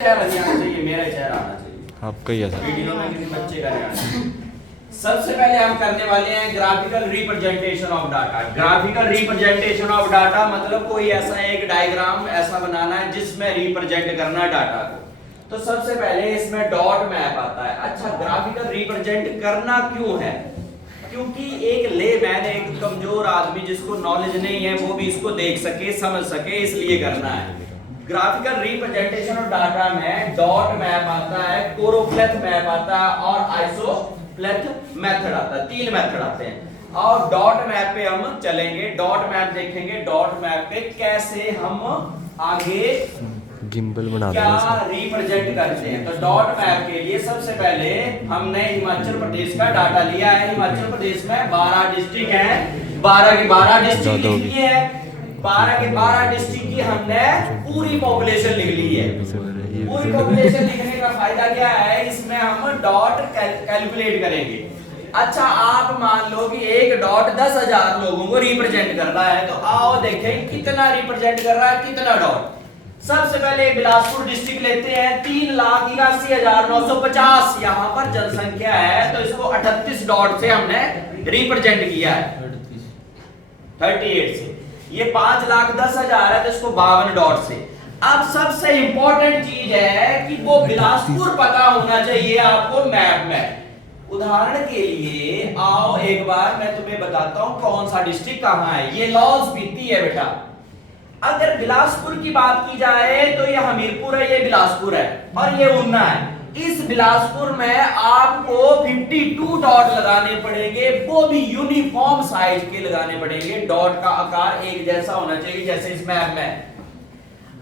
चेहरा नहीं आना चाहिए, मेरा चेहरा आना चाहिए आपका ही है सर। वीडियो में, किसी बच्चे का नहीं आना चाहिए। सबसे पहले हम करने वाले हैं graphical representation of data. Graphical representation of data मतलब कोई ऐसा एक डायग्राम ऐसा बनाना है जिसमें रिप्रेजेंट करना है डाटा को। तो सबसे पहले इसमें डॉट मैप आता है। अच्छा, ग्राफिकल रिप्रेजेंट करना क्यों है? क्योंकि एक लेमैन, एक कमजोर आदमी जिसको नॉलेज नहीं है, वो भी इसको देख सके, समझ सके, इसलिए करना है। ग्राफिकल रिप्रेजेंटेशन ऑफ डाटा में डॉट मैप आता है, कोरोप्लेथ मैप आता है और आइसोप्लेथ मेथड आता है। तीन मेथड आते हैं और डॉट मैप पे हम चलेंगे। डॉट मैप देखेंगे, डॉट मैप पे कैसे हम आगे गिम्बल बना क्या रिप्रेजेंट करते हैं। तो डॉट मैप के लिए सबसे पहले हमने हिमाचल प्रदेश का डाटा लिया है। हिमाचल प्रदेश में 12 डिस्ट्रिक्ट हैं, 12 के 12 डिस्ट्रिक्ट लिख लिए हैं। 12 के 12 डिस्ट्रिक्ट की हमने पूरी पॉपुलेशन लिख ली है। पूरी पॉपुलेशन लिखने का फायदा क्या है? इसमें हम डॉट कैलकुलेट करेंगे। अच्छा, आप मान लो कि एक डॉट 10,000 लोगों को रिप्रेजेंट कर रहा है, तो आओ देखें कितना रिप्रेजेंट कर रहा है, कितना डॉट। सबसे पहले बिलासपुर डिस्ट्रिक्ट लेते हैं, 3,81,950 यहाँ पर जनसंख्या है, तो इसको 38 डॉट से हमने रिप्रेजेंट किया है, 38 से। ये 5,10,000 है, तो इसको 52 डॉट से। अब सबसे इंपॉर्टेंट चीज है कि वो बिलासपुर पता होना चाहिए आपको मैप में। उदाहरण के लिए आओ एक बार मैं तुम्हें बताता हूं कौन सा डिस्ट्रिक्ट कहां है। ये लाहौल स्पीति है बेटा। अगर बिलासपुर की बात की जाए तो ये हमीरपुर है, ये बिलासपुर है और ये ऊना है। इस बिलासपुर में आपको 52 डॉट लगाने पड़ेंगे, वो भी यूनिफॉर्म साइज के लगाने पड़ेंगे। डॉट का आकार एक जैसा होना चाहिए जैसे इस मैप में।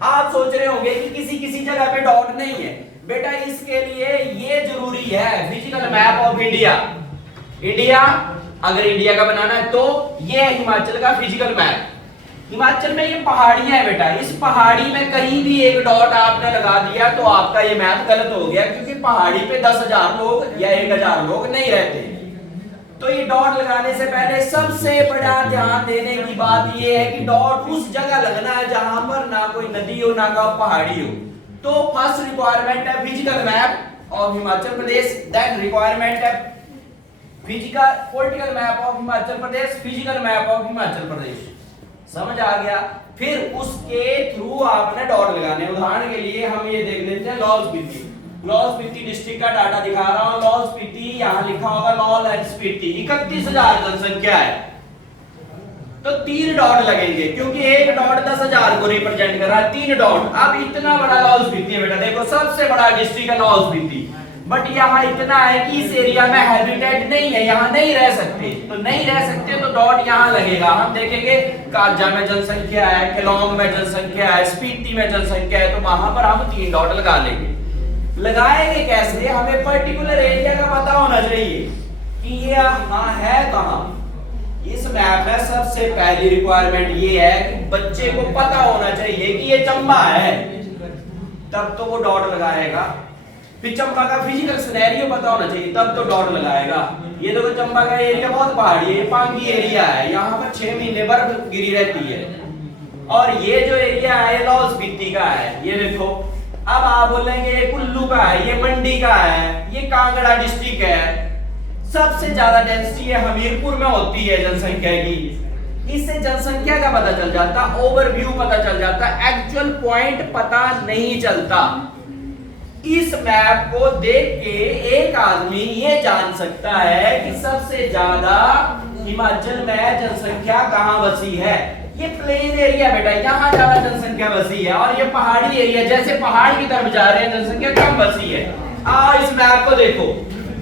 आप सोच रहे होंगे कि किसी किसी जगह पे डॉट नहीं है। बेटा इसके लिए ये जरूरी है physical map of India. India अगर इंडिया का बनाना है तो ये है हिमाचल का फिजिकल मैप। हिमाचल में ये पहाड़ियां है बेटा, इस पहाड़ी में कहीं भी एक डॉट आपने लगा दिया तो आपका ये मैप गलत हो गया, क्योंकि पहाड़ी पे 10,000 लोग या 1,000 लोग नहीं रहते। तो ये डॉट लगाने से पहले सबसे बड़ा ध्यान देने की बात ये है कि डॉट उस जगह लगना है जहां पर ना कोई नदी हो ना कोई पहाड़ी हो। तो फर्स्ट रिक्वायरमेंट है physical map of Himachal Pradesh, then requirement है physical political map of Himachal Pradesh, physical map of Himachal Pradesh. समझ आ गया? फिर उसके थ्रू आपने डॉट लगाने। उदाहरण के लिए हम ये देख लेते हैं लाहौल स्पीति। लाहौल स्पीति डिस्ट्रिक्ट का डाटा दिखा रहा हूं। लाहौल स्पीति यहां लिखा होगा लाहौल एंड स्पीति, 31,000 जनसंख्या है, तो 3 डॉट लगेंगे क्योंकि एक डॉट 10,000 को रिप्रेजेंट कर रहा है। 3 डॉट। अब इतना बड़ा लाहौल स्पीति है बेटा, देखो सबसे बड़ा डिस्ट्रिक्ट है लाहौल स्पीति, बट यहाँ इतना है कि इस एरिया में हैबिटेट नहीं है, यहाँ नहीं रह सकते। तो नहीं रह सकते तो डॉट यहाँ लगेगा। हम देखेंगे काजा में जनसंख्या है, केलोंग में जनसंख्या है, स्पीति में जनसंख्या है, तो वहां पर हम 3 डॉट लगा लेंगे। लगाएंगे कैसे? हमें पर्टिकुलर एरिया का पता होना चाहिए कि ये यहाँ है कहाँ। इस मैप में सबसे पहली रिक्वायरमेंट ये है कि बच्चे को पता होना चाहिए कि ये चंबा है, तब तो वो डॉट लगाएगा। फिर चंबा का फिजिकल सिनेरियो पता होना चाहिए, तब तो डॉट लगाएगा। ये देखो चंबा का एरिया बहुत पहाड़ी है, ये पांगी एरिया है, यहाँ पर 6 महीने बर्फ गिरी रहती है। और ये जो एरिया है लाहौल स्पीति का है, ये देखो। अब आप बोलेंगे ये कुल्लू का है, ये मंडी का है, ये कांगड़ा डिस्ट्रिक्ट है। सबसे ज्यादा डेंसिटी हमीरपुर में होती है जनसंख्या की। इससे जनसंख्या का पता चल जाता, ओवरव्यू पता चल जाता, एक्चुअल पॉइंट पता नहीं चलता। इस मैप को देख के एक आदमी ये जान सकता है कि सबसे ज्यादा हिमाचल में जनसंख्या कहां बसी है। ये प्लेन एरिया बेटा, यहाँ ज्यादा जनसंख्या बसी है, और ये पहाड़ी एरिया, जैसे पहाड़ की तरफ जा रहे हैं जनसंख्या कम बसी है। इस मैप को देखो,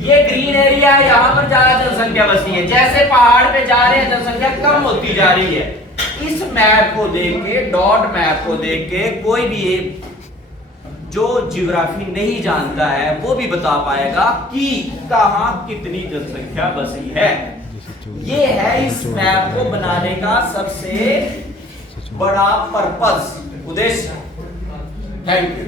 ये ग्रीन एरिया है, यहाँ पर ज्यादा जनसंख्या बसी है, जैसे पहाड़ पे जा रहे हैं जनसंख्या कम होती जा रही है। इस मैप को देख के, डॉट मैप को देख के कोई भी जो ज्योग्राफी नहीं जानता है वो भी बता पाएगा कि कहां कितनी जनसंख्या बसी है। ये है इस मैप को बनाने का सबसे बड़ा पर्पस, उद्देश्य। Thank you.